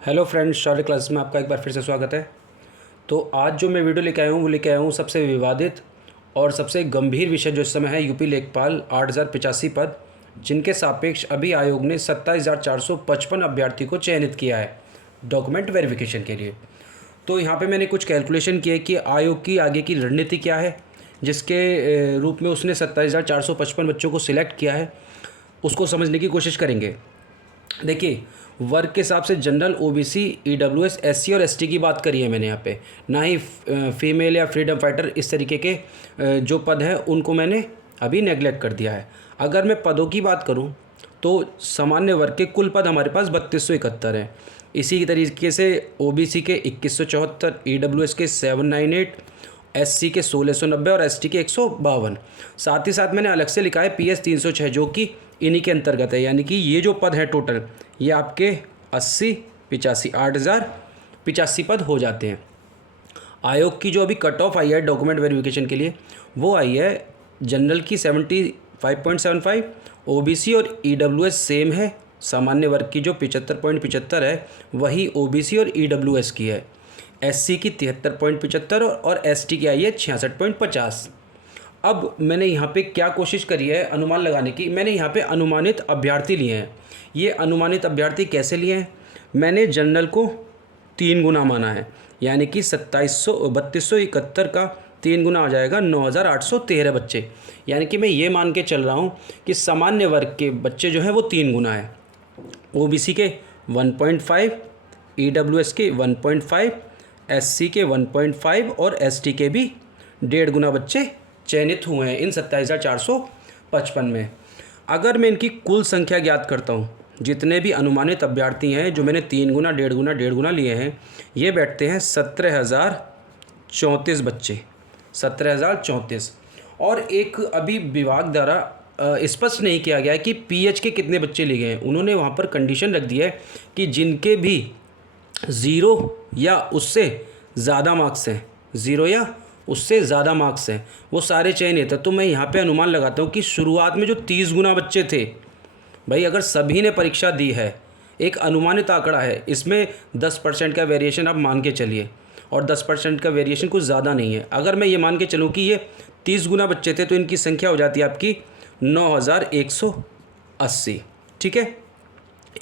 Hello friends, शौर्य classes में आपका एक बार फिर से स्वागत है। तो आज जो मैं वीडियो लेके आया हूँ वो लेके आया हूँ सबसे विवादित और सबसे गंभीर विषय जो इस समय है यूपी लेखपाल 8085 पद, जिनके सापेक्ष अभी आयोग ने 27,455 अभ्यर्थी को चयनित किया है डॉक्यूमेंट वेरिफिकेशन के लिए। तो यहाँ पे मैंने कुछ कैलकुलेशन किए कि आयोग की आगे की रणनीति क्या है, जिसके रूप में उसने 27,455 बच्चों को सिलेक्ट किया है, उसको समझने की कोशिश करेंगे। देखिए, वर्ग के हिसाब से जनरल, ओबीसी, ईडब्ल्यूएस, एससी और एसटी की बात करी है मैंने यहाँ पे, ना ही फीमेल या फ्रीडम फाइटर इस तरीके के जो पद हैं उनको मैंने अभी नेगलेक्ट कर दिया है। अगर मैं पदों की बात करूँ तो सामान्य वर्ग के कुल पद हमारे पास 3271 हैं। इसी तरीके से ओबीसी के 2174, ईडब्ल्यूएस के 798, एससी के 1690 और एसटी के 152। साथ ही साथ मैंने अलग से लिखा है पीएस 306 जो कि इन्हीं के अंतर्गत है, यानी कि ये जो पद है टोटल ये आपके 80, 85, 8,085 पद हो जाते हैं। आयोग की जो अभी कट ऑफ आई है डॉक्यूमेंट वेरिफिकेशन के लिए वो आई है जनरल की 75.75, ओबीसी और ईडब्ल्यूएस सेम है। सामान्य वर्ग की जो 75.75 है वही ओबीसी और ईडब्ल्यूएस की है। एससी की 73.75 और एसटी की आई है 66.50। अब मैंने यहाँ पे क्या कोशिश करी है अनुमान लगाने की, मैंने यहाँ पे अनुमानित अभ्यर्थी लिए हैं। ये अनुमानित अभ्यर्थी कैसे लिए हैं, मैंने जनरल को 3 गुना माना है, यानी कि 3271 का 3 गुना आ जाएगा 9,813 बच्चे। यानी कि मैं ये मान के चल रहा हूँ कि सामान्य वर्ग के बच्चे जो हैं वो 3 गुना है। ओबीसी के 1.5, ईडब्ल्यूएस के 1.5, एससी के 1.5 और एसटी के भी 1.5 गुना बच्चे चयनित हुए हैं इन 27,455 में। अगर मैं इनकी कुल संख्या ज्ञात करता हूँ, जितने भी अनुमानित अभ्यर्थी हैं जो मैंने 3 गुना, 1.5 गुना लिए हैं, ये बैठते हैं 17,034 बच्चे, 17,034। और एक अभी विभाग द्वारा स्पष्ट नहीं किया गया है कि पीएच के कितने बच्चे लिए गए हैं। उन्होंने वहाँ पर कंडीशन रख दी है कि जिनके भी 0 या उससे ज़्यादा मार्क्स हैं, 0 या उससे ज़्यादा मार्क्स हैं, वो सारे चयनित है। तो मैं यहाँ पे अनुमान लगाता हूँ कि शुरुआत में जो 30 गुना बच्चे थे, भाई अगर सभी ने परीक्षा दी है, एक अनुमानित आंकड़ा है, इसमें 10% का वेरिएशन आप मान के चलिए, और 10% का वेरिएशन कुछ ज़्यादा नहीं है। अगर मैं ये मान के चलूँ कि ये 30 गुना बच्चे थे तो इनकी संख्या हो जाती है आपकी 9,180। ठीक है,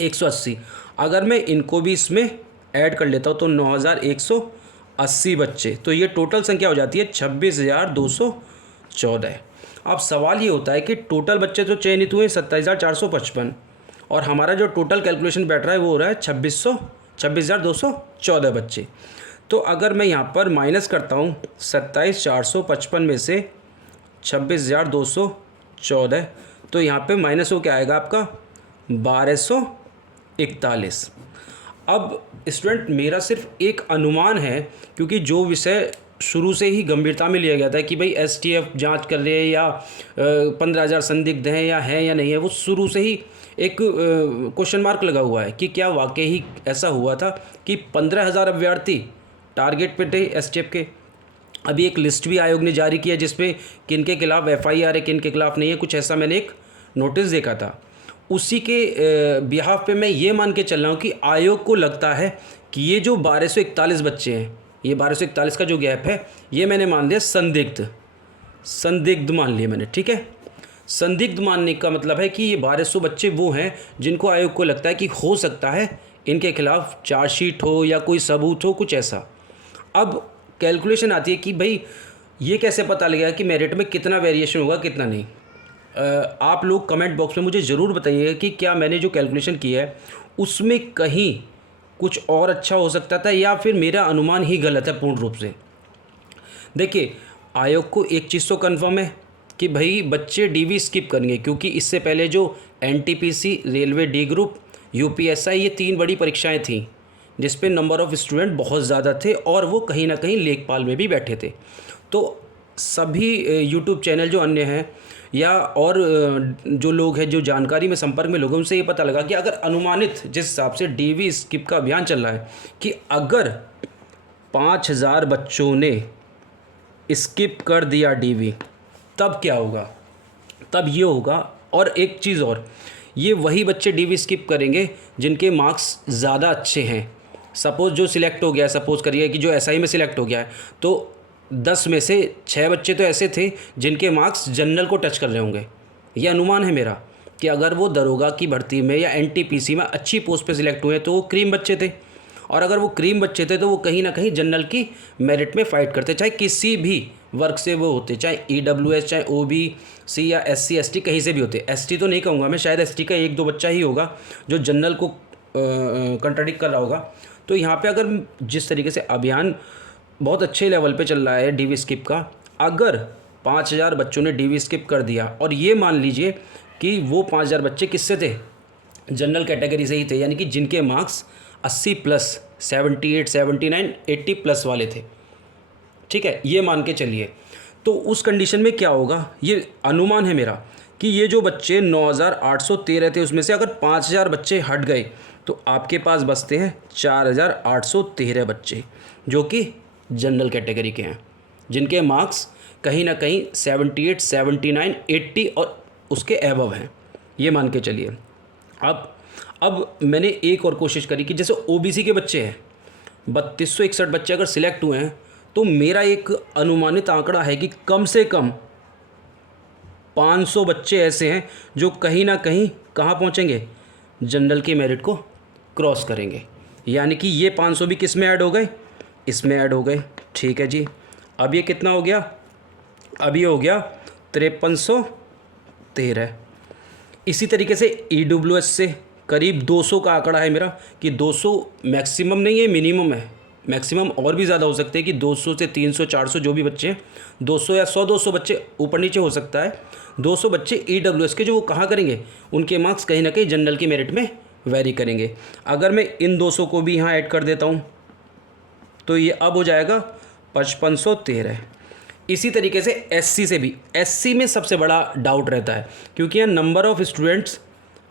180। अगर मैं इनको भी इसमें ऐड कर लेता हूँ तो 9,180 बच्चे, तो ये टोटल संख्या हो जाती है 26,214। अब सवाल ये होता है कि टोटल बच्चे तो चयनित हुए 27,455 और हमारा जो टोटल कैलकुलेशन बैठ रहा है वो हो रहा है 26,214 बच्चे। तो अगर मैं यहाँ पर माइनस करता हूँ 27,455 में से 26,214, तो यहाँ पे माइनस हो क्या आएगा आपका 1,241। अब स्टूडेंट मेरा सिर्फ एक अनुमान है, क्योंकि जो विषय शुरू से ही गंभीरता में लिया गया था कि भाई एसटीएफ जांच कर रहे हैं या 15,000 संदिग्ध हैं या नहीं है, वो शुरू से ही एक क्वेश्चन मार्क लगा हुआ है कि क्या वाकई ही ऐसा हुआ था कि 15,000 अभ्यर्थी टारगेट पे थे एसटीएफ के। अभी एक लिस्ट भी आयोग ने जारी किया जिसमें किन के खिलाफ एफआईआर है, किन के खिलाफ नहीं है, कुछ ऐसा मैंने एक नोटिस देखा था। उसी के बिहाफ पे मैं ये मान के चल रहा हूँ कि आयोग को लगता है कि ये जो 1,241 बच्चे हैं, ये 1,241 का जो गैप है ये मैंने मान लिया संदिग्ध मान लिया मैंने। ठीक है, संदिग्ध मानने का मतलब है कि ये 1,200 बच्चे वो हैं जिनको आयोग को लगता है कि हो सकता है इनके खिलाफ चार्जशीट हो या कोई सबूत हो, कुछ ऐसा। अब कैलकुलेशन आती है कि भाई ये कैसे पता लगेगा कि मेरिट में कितना वेरिएशन होगा कितना नहीं। आप लोग कमेंट बॉक्स में मुझे ज़रूर बताइएगा कि क्या मैंने जो कैलकुलेशन किया है उसमें कहीं कुछ और अच्छा हो सकता था या फिर मेरा अनुमान ही गलत है पूर्ण रूप से। देखिए, आयोग को एक चीज़ तो कन्फर्म है कि भाई बच्चे डीवी स्किप करेंगे, क्योंकि इससे पहले जो NTPC, railway D group, UPSI, ये 3 बड़ी परीक्षाएं थीं जिस पे नंबर ऑफ़ स्टूडेंट बहुत ज़्यादा थे और वो कहीं ना कहीं लेखपाल में भी बैठे थे। तो सभी यूट्यूब चैनल जो अन्य हैं या और जो लोग हैं जो जानकारी में संपर्क में लोगों से ये पता लगा कि अगर अनुमानित जिस हिसाब से डीवी स्किप का अभियान चल रहा है कि अगर 5,000 बच्चों ने स्किप कर दिया डीवी तब क्या होगा, तब ये होगा। और एक चीज़ और, ये वही बच्चे डीवी स्किप करेंगे जिनके मार्क्स ज़्यादा अच्छे हैं, सपोज़ जो सिलेक्ट हो गया है, सपोज़ करिए कि जो एसआई में सिलेक्ट हो गया है, तो 10 में से 6 बच्चे तो ऐसे थे जिनके मार्क्स जनरल को टच कर रहे होंगे। ये अनुमान है मेरा कि अगर वो दरोगा की भर्ती में या एनटीपीसी में अच्छी पोस्ट पे सिलेक्ट हुए तो वो क्रीम बच्चे थे, और अगर वो क्रीम बच्चे थे तो वो कहीं ना कहीं जनरल की मेरिट में फ़ाइट करते, चाहे किसी भी वर्ग से वो होते, चाहे ईडब्ल्यूएस, चाहे ओबीसी या एससी एसटी, कहीं से भी होते। एसटी तो नहीं कहूँगा मैं, शायद एसटी का 1-2 बच्चा ही होगा जो जनरल को कंट्राडिक्ट कर रहा होगा। तो यहाँ पे अगर जिस तरीके से अभियान बहुत अच्छे लेवल पे चल रहा है डीवी स्किप का, अगर 5000 बच्चों ने डीवी स्किप कर दिया, और ये मान लीजिए कि वो 5000 बच्चे किससे थे, जनरल कैटेगरी से ही थे, यानी कि जिनके मार्क्स 80 प्लस, 78, 79, 80 प्लस वाले थे, ठीक है, ये मान के चलिए। तो उस कंडीशन में क्या होगा, ये अनुमान है मेरा कि ये जो बच्चे 9813 थे उसमें से अगर 5000 बच्चे हट गए तो आपके पास बचते हैं 4813 बच्चे जो कि जनरल कैटेगरी के हैं, जिनके मार्क्स कहीं ना कहीं 78, 79, 80 और उसके एबव हैं, ये मान के चलिए। अब मैंने एक और कोशिश करी कि जैसे ओबीसी के बच्चे हैं 3261 बच्चे अगर सिलेक्ट हुए हैं, तो मेरा एक अनुमानित आंकड़ा है कि कम से कम 500 बच्चे ऐसे हैं जो कहीं ना कहीं कहाँ पहुँचेंगे, जनरल की मेरिट को क्रॉस करेंगे। यानी कि ये 500 भी किस में ऐड हो गए, इसमें ऐड हो गए, ठीक है जी। अब ये कितना हो गया, अब ये हो गया 5313। इसी तरीके से ईडब्ल्यूएस से करीब 200 का आंकड़ा है मेरा कि 200 मैक्सिमम नहीं है, मिनिमम है। मैक्सिमम और भी ज़्यादा हो सकते हैं कि 200 से 300, 400 जो भी बच्चे हैं, 200 या 100-200 बच्चे ऊपर नीचे हो सकता है। 200 बच्चे ईडब्ल्यूएस के जो वो कहाँ करेंगे, उनके मार्क्स कहीं ना कहीं जनरल की मेरिट में वेरी करेंगे। अगर मैं इन 200 को भी यहाँ ऐड कर देता हूँ तो ये अब हो जाएगा 5513। इसी तरीके से एससी से भी, एससी में सबसे बड़ा डाउट रहता है क्योंकि यहाँ number of students,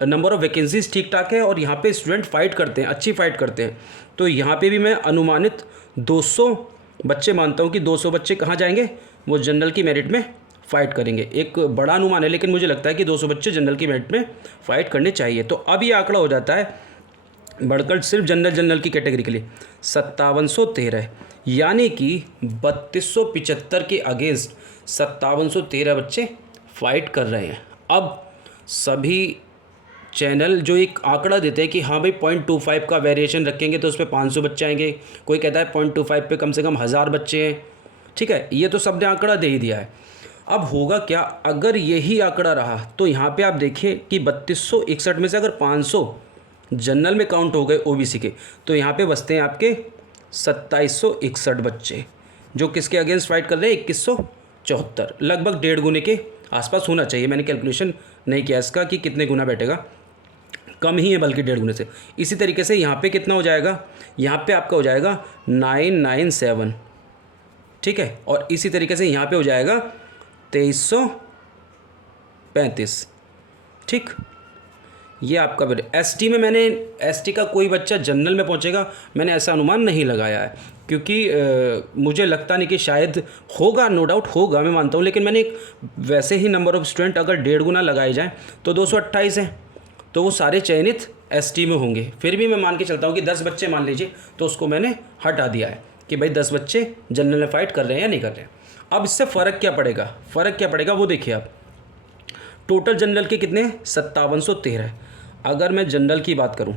number of vacancies ठीक ठाक है और यहाँ पे स्टूडेंट फाइट करते हैं, अच्छी फाइट करते हैं। तो यहाँ पे भी मैं अनुमानित 200 बच्चे मानता हूँ कि 200 बच्चे कहाँ जाएंगे, वो जनरल की मेरिट में फ़ाइट करेंगे। एक बड़ा अनुमान है लेकिन मुझे लगता है कि 200 बच्चे जनरल की मेरिट में फ़ाइट करने चाहिए। तो अब ये आंकड़ा हो जाता है बढ़कर सिर्फ जनरल की कैटेगरी के लिए 5713, यानी कि 3275 के अगेंस्ट 5713 बच्चे फाइट कर रहे हैं। अब सभी चैनल जो एक आंकड़ा देते हैं कि हाँ भाई 0.25 का वेरिएशन रखेंगे तो उस पर 500 बच्चे आएंगे, कोई कहता है 0.25 पे कम से कम 1000 बच्चे हैं, ठीक है, ये तो सब ने आंकड़ा दे ही दिया है। अब होगा क्या, अगर यही आंकड़ा रहा तो यहाँ पे आप देखिए कि 3261 में से अगर 500 जनरल में काउंट हो गए ओबीसी के, तो यहाँ पे बचते हैं आपके 2761 बच्चे जो किसके अगेंस्ट फाइट कर रहे हैं, 2174, लगभग 1.5 गुने के आसपास होना चाहिए। मैंने कैलकुलेशन नहीं किया इसका कि कितने गुना बैठेगा, कम ही है बल्कि 1.5 गुने से। इसी तरीके से यहाँ पे कितना हो जाएगा, यहाँ पे आपका हो जाएगा 997, ठीक है, और इसी तरीके से यहाँ पे हो जाएगा 2335, ठीक। ये आपका एसटी में, मैंने एसटी का कोई बच्चा जनरल में पहुंचेगा मैंने ऐसा अनुमान नहीं लगाया है क्योंकि मुझे लगता नहीं कि शायद होगा, नो डाउट होगा, मैं मानता हूँ, लेकिन मैंने एक वैसे ही नंबर ऑफ़ स्टूडेंट अगर 1.5 गुना लगाए जाएँ तो 228 हैं, तो वो सारे चयनित एसटी में होंगे। फिर भी मैं मान के चलता हूँ कि 10 बच्चे मान लीजिए, तो उसको मैंने हटा दिया है कि भाई 10 बच्चे जनरल में फ़ाइट कर रहे हैं या नहीं कर रहे हैं। अब इससे फ़र्क क्या पड़ेगा, फ़र्क क्या पड़ेगा वो देखिए आप। टोटल जनरल के कितने, 5713। अगर मैं जनरल की बात करूं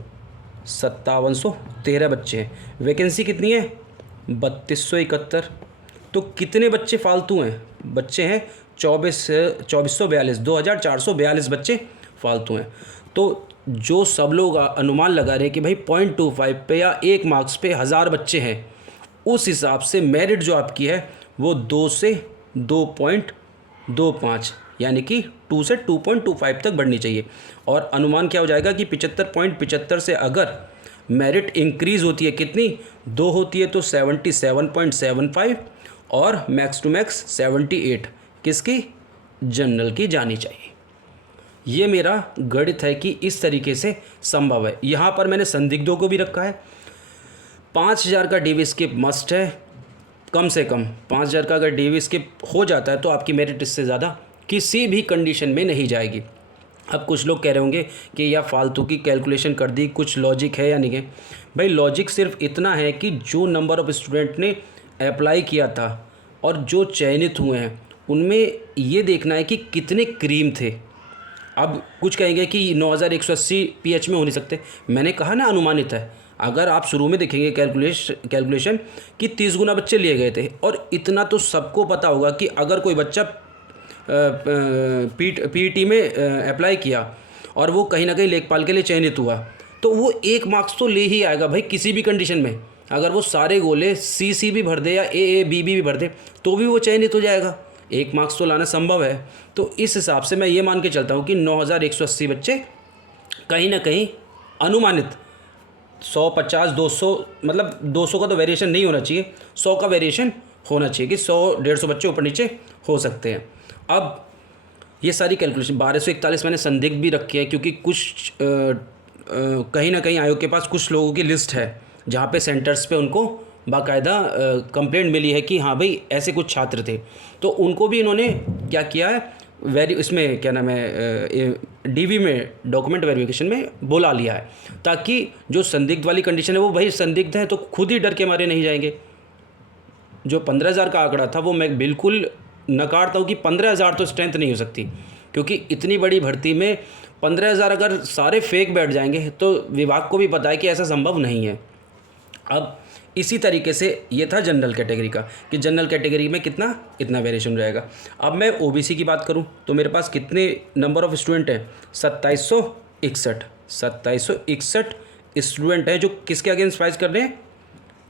5713 बच्चे हैं, वैकेंसी कितनी है 3271, तो कितने बच्चे फालतू हैं, बच्चे हैं 2442 बच्चे फालतू हैं। तो जो सब लोग अनुमान लगा रहे हैं कि भाई 0.25 पे या 1 मार्क्स पे 1000 बच्चे हैं, उस हिसाब से मेरिट जो आपकी है वो 2 से 2.25 यानी कि 2 से 2.25 तक बढ़नी चाहिए। और अनुमान क्या हो जाएगा कि 75.75 से अगर मेरिट इंक्रीज़ होती है, कितनी 2 होती है तो 77.75 और मैक्स टू मैक्स 78 किसकी, जनरल की जानी चाहिए। ये मेरा गणित है कि इस तरीके से संभव है। यहाँ पर मैंने संदिग्धों को भी रखा है। 5000 का डीवी स्किप मस्ट है, कम से कम 5000 का अगर डीवी स्किप हो जाता है तो आपकी मेरिट इससे ज़्यादा किसी भी कंडीशन में नहीं जाएगी। अब कुछ लोग कह रहे होंगे कि यह फालतू की कैलकुलेशन कर दी, कुछ लॉजिक है या नहीं है। भाई लॉजिक सिर्फ इतना है कि जो नंबर ऑफ़ स्टूडेंट ने अप्लाई किया था और जो चयनित हुए हैं उनमें ये देखना है कि कितने क्रीम थे। अब कुछ कहेंगे कि 9180 पीएच में हो नहीं सकते, मैंने कहा ना अनुमानित है। अगर आप शुरू में देखेंगे कैलकुलेशन कि 30 गुना बच्चे लिए गए थे, और इतना तो सबको पता होगा कि अगर कोई बच्चा पीईटी में अप्लाई किया और वो कहीं ना कहीं लेखपाल के लिए चयनित हुआ, तो वो 1 मार्क्स तो ले ही आएगा भाई किसी भी कंडीशन में। अगर वो सारे गोले सी भी भर दे या बी भी भर दे तो भी वो चयनित हो जाएगा। 1 मार्क्स तो लाना संभव है। तो इस हिसाब से मैं ये मान के चलता हूँ कि 9180 बच्चे कहीं ना कहीं अनुमानित 150 200, मतलब 200 का तो वेरिएशन नहीं होना चाहिए, 100 का वेरिएशन होना चाहिए कि 100-150 बच्चे ऊपर नीचे हो सकते हैं। अब ये सारी कैलकुलेशन 1241 मैंने संदिग्ध भी रखी है, क्योंकि कुछ कहीं ना कहीं आयोग के पास कुछ लोगों की लिस्ट है जहाँ पे सेंटर्स पे उनको बाकायदा कंप्लेंट मिली है कि हाँ भाई ऐसे कुछ छात्र थे, तो उनको भी इन्होंने क्या किया है, इसमें क्या नाम है, डीवी में डॉक्यूमेंट वेरिफिकेशन में बुला लिया है, ताकि जो संदिग्ध वाली कंडीशन है वो भाई संदिग्ध है तो खुद ही डर के मारे नहीं जाएंगे। जो 15,000 का आंकड़ा था वो मैं बिल्कुल नकारता हूँ कि 15,000 तो स्ट्रेंथ नहीं हो सकती, क्योंकि इतनी बड़ी भर्ती में 15,000 अगर सारे फेक बैठ जाएंगे तो विभाग को भी पता है कि ऐसा संभव नहीं है। अब इसी तरीके से ये था जनरल कैटेगरी का कि जनरल कैटेगरी में इतना वेरिएशन रहेगा। अब मैं ओबीसी की बात करूं तो मेरे पास कितने नंबर ऑफ़ स्टूडेंट हैं, 2761 स्टूडेंट हैं जो किसके अगेंस्ट फाइट कर रहे हैं,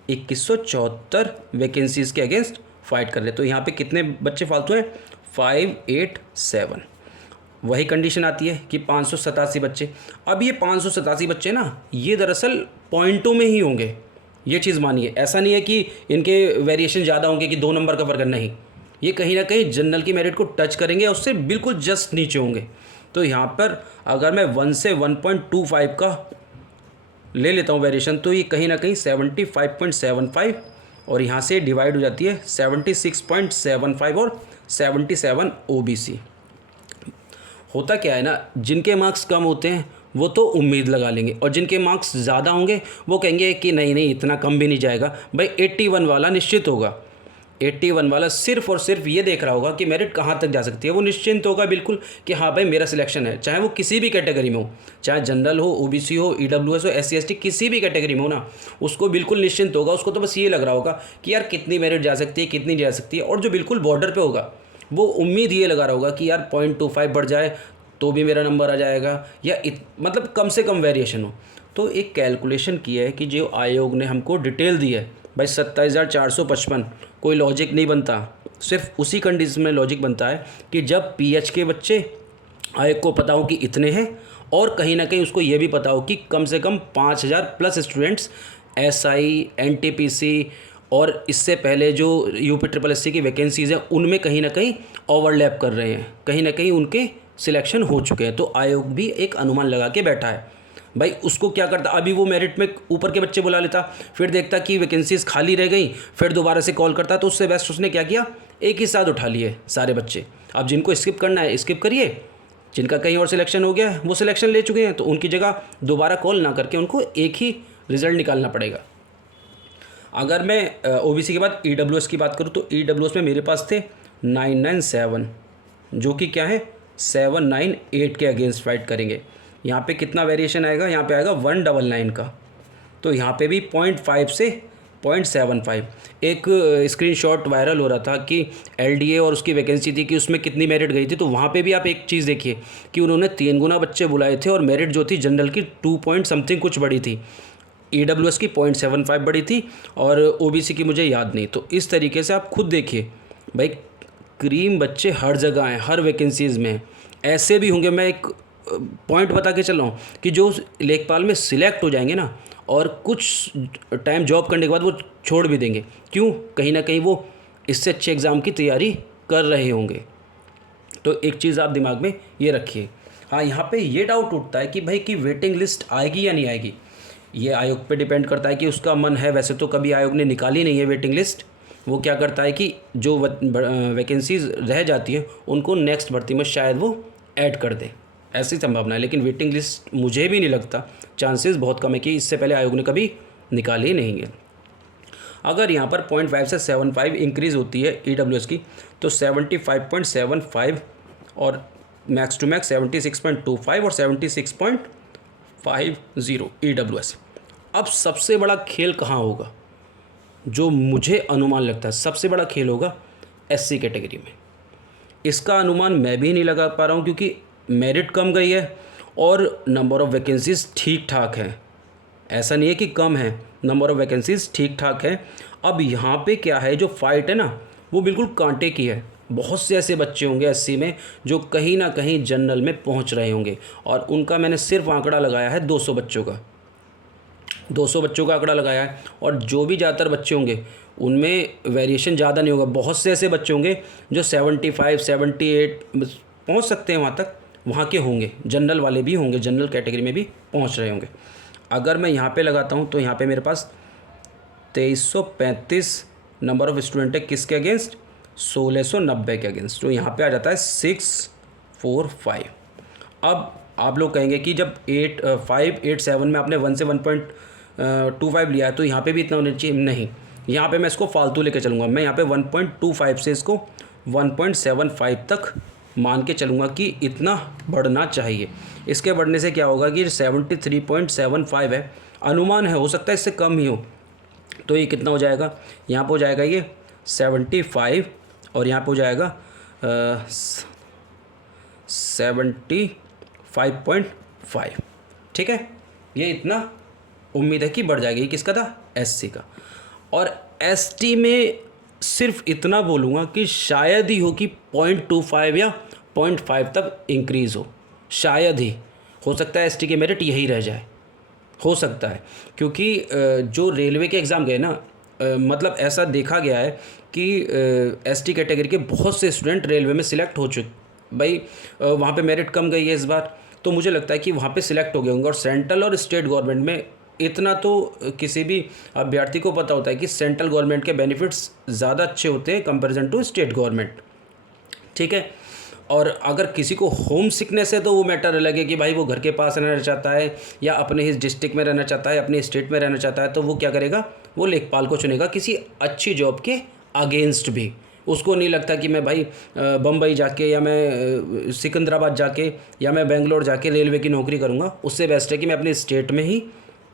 2174 वैकेंसीज़ के अगेंस्ट फाइट कर रहे हैं। तो यहाँ पे कितने बच्चे फालतू हैं, 587। वही कंडीशन आती है कि 587 बच्चे। अब ये 587 बच्चे ना ये दरअसल पॉइंटों में ही होंगे, ये चीज़ मानिए। ऐसा नहीं है कि इनके वेरिएशन ज़्यादा होंगे कि 2 नंबर का फ़र्क नहीं, ये कहीं ना कहीं जनरल की मेरिट को टच करेंगे, उससे बिल्कुल जस्ट नीचे होंगे। तो यहाँ पर अगर मैं 1 से 1.25 का ले लेता हूँ वेरिएशन, तो ये कहीं ना कहीं 75.75 और यहाँ से डिवाइड हो जाती है 76.75 और 77 ओबीसी। होता क्या है ना, जिनके मार्क्स कम होते हैं वो तो उम्मीद लगा लेंगे, और जिनके मार्क्स ज़्यादा होंगे वो कहेंगे कि नहीं नहीं इतना कम भी नहीं जाएगा। भाई 81 वाला निश्चित होगा, 81 वाला सिर्फ और सिर्फ ये देख रहा होगा कि मेरिट कहाँ तक जा सकती है, वो निश्चिंत होगा बिल्कुल कि हाँ भाई मेरा सिलेक्शन है, चाहे वो किसी भी कैटेगरी में हो, चाहे जनरल हो, ओबीसी हो, ईडब्ल्यूएस हो, एससी एसटी, किसी भी कैटेगरी में हो ना, उसको बिल्कुल निश्चिंत होगा। उसको तो बस ये लग रहा होगा कि यार कितनी मेरिट जा सकती है, कितनी जा सकती है। और जो बिल्कुल बॉर्डर पर होगा वो उम्मीद ये लगा रहा होगा कि यार 0.25 बढ़ जाए तो भी मेरा नंबर आ जाएगा, या मतलब कम से कम वेरिएशन हो। तो एक कैलकुलेशन की है कि जो आयोग ने हमको डिटेल दी है भाई 27,455, कोई लॉजिक नहीं बनता, सिर्फ उसी कंडीशन में लॉजिक बनता है कि जब पीएच के बच्चे आयोग को पता हो कि इतने हैं, और कहीं ना कहीं उसको ये भी पता हो कि कम से कम 5,000 प्लस स्टूडेंट्स एसआई, एनटीपीसी और इससे पहले जो यूपी ट्रिपल एससी की वैकेंसीज़ हैं उनमें कहीं ना कहीं ओवरलैप कर रहे हैं, कहीं ना कहीं उनके सिलेक्शन हो चुके हैं। तो आयोग भी एक अनुमान लगा के बैठा है। भाई उसको क्या करता, अभी वो मेरिट में ऊपर के बच्चे बुला लेता, फिर देखता कि वैकेंसीज़ खाली रह गई, फिर दोबारा से कॉल करता, तो उससे बेस्ट उसने क्या किया, एक ही साथ उठा लिए सारे बच्चे। अब जिनको स्किप करना है स्किप करिए, जिनका कहीं और सिलेक्शन हो गया वो सिलेक्शन ले चुके हैं, तो उनकी जगह दोबारा कॉल ना करके उनको एक ही रिज़ल्ट निकालना पड़ेगा। अगर मैं ओबीसी के बाद ईडब्ल्यूएस की बात करूँ तो ईडब्ल्यूएस में मेरे पास थे 997, जो कि क्या है 798 के अगेंस्ट फाइट करेंगे। यहाँ पे कितना वेरिएशन आएगा, यहाँ पे आएगा 199 का, तो यहाँ पे भी 0.5 से 0.75। एक स्क्रीनशॉट वायरल हो रहा था कि एलडीए और उसकी वैकेंसी थी कि उसमें कितनी मेरिट गई थी, तो वहाँ पे भी आप एक चीज़ देखिए कि उन्होंने 3 गुना बच्चे बुलाए थे और मेरिट जो थी जनरल की 2 पॉइंट समथिंग कुछ बड़ी थी, ईडब्ल्यूएस की 0.75 बड़ी थी और ओबीसी की मुझे याद नहीं। तो इस तरीके से आप खुद देखिए भाई, क्रीम बच्चे हर जगह हैं, हर वैकेंसीज़ में ऐसे भी होंगे। मैं एक पॉइंट बता के चल रहा हूँ कि जो लेखपाल में सिलेक्ट हो जाएंगे ना, और कुछ टाइम जॉब करने के बाद वो छोड़ भी देंगे, क्यों, कहीं ना कहीं वो इससे अच्छे एग्ज़ाम की तैयारी कर रहे होंगे। तो एक चीज़ आप दिमाग में ये रखिए। हाँ, यहाँ पे ये डाउट उठता है कि भाई कि वेटिंग लिस्ट आएगी या नहीं आएगी, ये आयोग पे डिपेंड करता है कि उसका मन है। वैसे तो कभी आयोग ने निकाली नहीं है वेटिंग लिस्ट, वो क्या करता है कि जो वैकेंसीज़ रह जाती हैं उनको नेक्स्ट भर्ती में शायद वो ऐड कर दे। ऐसी संभावना है, लेकिन वेटिंग लिस्ट मुझे भी नहीं लगता, चांसेस बहुत कम है कि इससे पहले आयोग ने कभी निकाले ही नहीं है। अगर यहाँ पर 0.5 से 7.5 इंक्रीज़ होती है EWS की तो 75.75 और मैक्स टू मैक्स 76.25 और 76.50 EWS। अब सबसे बड़ा खेल कहाँ होगा, जो मुझे अनुमान लगता है सबसे बड़ा खेल होगा SC कैटेगरी में। इसका अनुमान मैं भी नहीं लगा पा रहा हूँ क्योंकि मेरिट कम गई है और नंबर ऑफ़ वैकेंसीज़ ठीक ठाक हैं, ऐसा नहीं है कि कम है, नंबर ऑफ़ वैकेंसीज़ ठीक ठाक है। अब यहाँ पे क्या है, जो फाइट है ना वो बिल्कुल कांटे की है। बहुत से ऐसे बच्चे होंगे SC में जो कहीं ना कहीं जनरल में पहुँच रहे होंगे और उनका मैंने सिर्फ आंकड़ा लगाया है 200 बच्चों का, 200 बच्चों का आंकड़ा लगाया है। और जो भी ज़्यादातर बच्चे होंगे उनमें वेरिएशन ज़्यादा नहीं होगा। बहुत से ऐसे बच्चे होंगे जो 75 78 पहुँच सकते हैं, वहाँ तक वहाँ के होंगे, जनरल वाले भी होंगे, जनरल कैटेगरी में भी पहुँच रहे होंगे। अगर मैं यहाँ पे लगाता हूँ तो यहाँ पे मेरे पास 2335 नंबर ऑफ़ स्टूडेंट है, किसके अगेंस्ट, 1690 के अगेंस्ट, तो यहाँ पे आ जाता है 645। अब आप लोग कहेंगे कि जब 587 में आपने 1 से 1.25 लिया है तो यहाँ पे भी इतना होना चाहिए, नहीं, यहाँ पे मैं इसको फालतू लेके चलूँगा। मैं यहाँ पे 1.25 से इसको 1.75 तक मान के चलूँगा कि इतना बढ़ना चाहिए। इसके बढ़ने से क्या होगा कि 73.75 है, अनुमान है, हो सकता है इससे कम ही हो, तो ये कितना हो जाएगा, यहाँ पे हो जाएगा ये 75 और यहाँ पे हो जाएगा 75.5। ठीक है, ये इतना उम्मीद है कि बढ़ जाएगी। किसका था, SC का। और ST में सिर्फ इतना बोलूँगा कि शायद ही हो कि 0.25 या 0.5 तक इंक्रीज़ हो, शायद ही हो सकता है ST के मेरिट यही रह जाए, हो सकता है। क्योंकि जो रेलवे के एग्ज़ाम गए ना, मतलब ऐसा देखा गया है कि ST कैटेगरी के बहुत से स्टूडेंट रेलवे में सिलेक्ट हो चुके, भाई वहाँ पे मेरिट कम गई है इस बार, तो मुझे लगता है कि वहाँ पे सिलेक्ट हो गए होंगे। और सेंट्रल और स्टेट गवर्नमेंट में इतना तो किसी भी अभ्यर्थी को पता होता है कि सेंट्रल गवर्नमेंट के बेनिफिट्स ज़्यादा अच्छे होते हैं कंपैरिजन टू स्टेट गवर्नमेंट। ठीक है, और अगर किसी को होम सिकनेस है तो वो मैटर अलग है कि भाई वो घर के पास रहना चाहता है या अपने ही डिस्ट्रिक्ट में रहना चाहता है, अपने स्टेट में रहना चाहता है, तो वो क्या करेगा, वो लेखपाल को चुनेगा किसी अच्छी जॉब के अगेंस्ट भी। उसको नहीं लगता कि मैं भाई बम्बई जाके या मैं सिकंदराबाद जाके या मैं बेंगलोर जाके रेलवे की नौकरी करूँगा, उससे बेस्ट है कि मैं अपने स्टेट में ही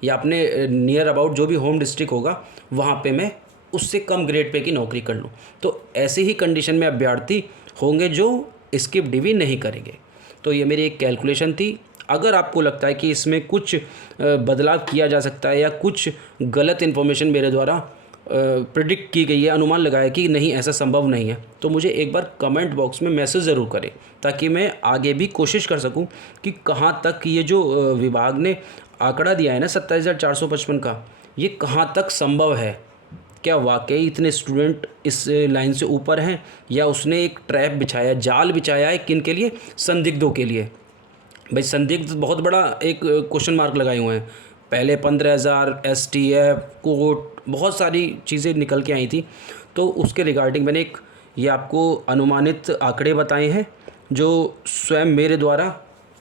या अपने नियर अबाउट जो भी होम डिस्ट्रिक्ट होगा वहाँ पे मैं उससे कम ग्रेड पे की नौकरी कर लूँ। तो ऐसे ही कंडीशन में अभ्यर्थी होंगे जो स्किप डिवी नहीं करेंगे। तो ये मेरी एक कैलकुलेशन थी। अगर आपको लगता है कि इसमें कुछ बदलाव किया जा सकता है या कुछ गलत इन्फॉर्मेशन मेरे द्वारा प्रिडिक्ट की गई है, अनुमान लगाया कि नहीं ऐसा संभव नहीं है, तो मुझे एक बार कमेंट बॉक्स में मैसेज ज़रूर करें ताकि मैं आगे भी कोशिश कर सकूं कि कहाँ तक ये जो विभाग ने आंकड़ा दिया है ना 27,455 का, ये कहाँ तक संभव है। क्या वाकई इतने स्टूडेंट इस लाइन से ऊपर हैं या उसने एक ट्रैप बिछाया, जाल बिछाया है, किन के लिए, संदिग्धों के लिए। भाई संदिग्ध बहुत बड़ा एक क्वेश्चन मार्क लगाए हुए हैं। पहले 15,000 STF कोर्ट बहुत सारी चीज़ें निकल के आई थी, तो उसके रिगार्डिंग मैंने एक ये आपको अनुमानित आंकड़े बताए हैं जो स्वयं मेरे द्वारा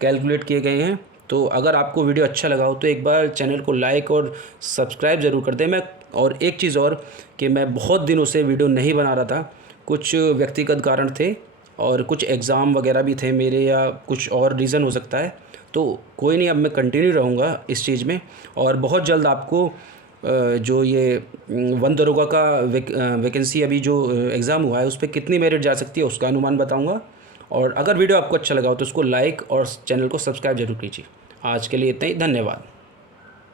कैलकुलेट किए गए हैं। तो अगर आपको वीडियो अच्छा लगा हो तो एक बार चैनल को लाइक और सब्सक्राइब ज़रूर कर दें। मैं और एक चीज़ और कि मैं बहुत दिनों से वीडियो नहीं बना रहा था, कुछ व्यक्तिगत कारण थे और कुछ एग्ज़ाम वगैरह भी थे मेरे या कुछ और रीज़न हो सकता है, तो कोई नहीं, अब मैं कंटिन्यू रहूँगा इस चीज़ में। और बहुत जल्द आपको जो ये वन दरोगा का वैकेंसी अभी जो एग्ज़ाम हुआ है उस पर कितनी मेरिट जा सकती है उसका अनुमान बताऊँगा। और अगर वीडियो आपको अच्छा लगा हो तो उसको लाइक और चैनल को सब्सक्राइब जरूर कीजिए। आज के लिए इतना ही, धन्यवाद।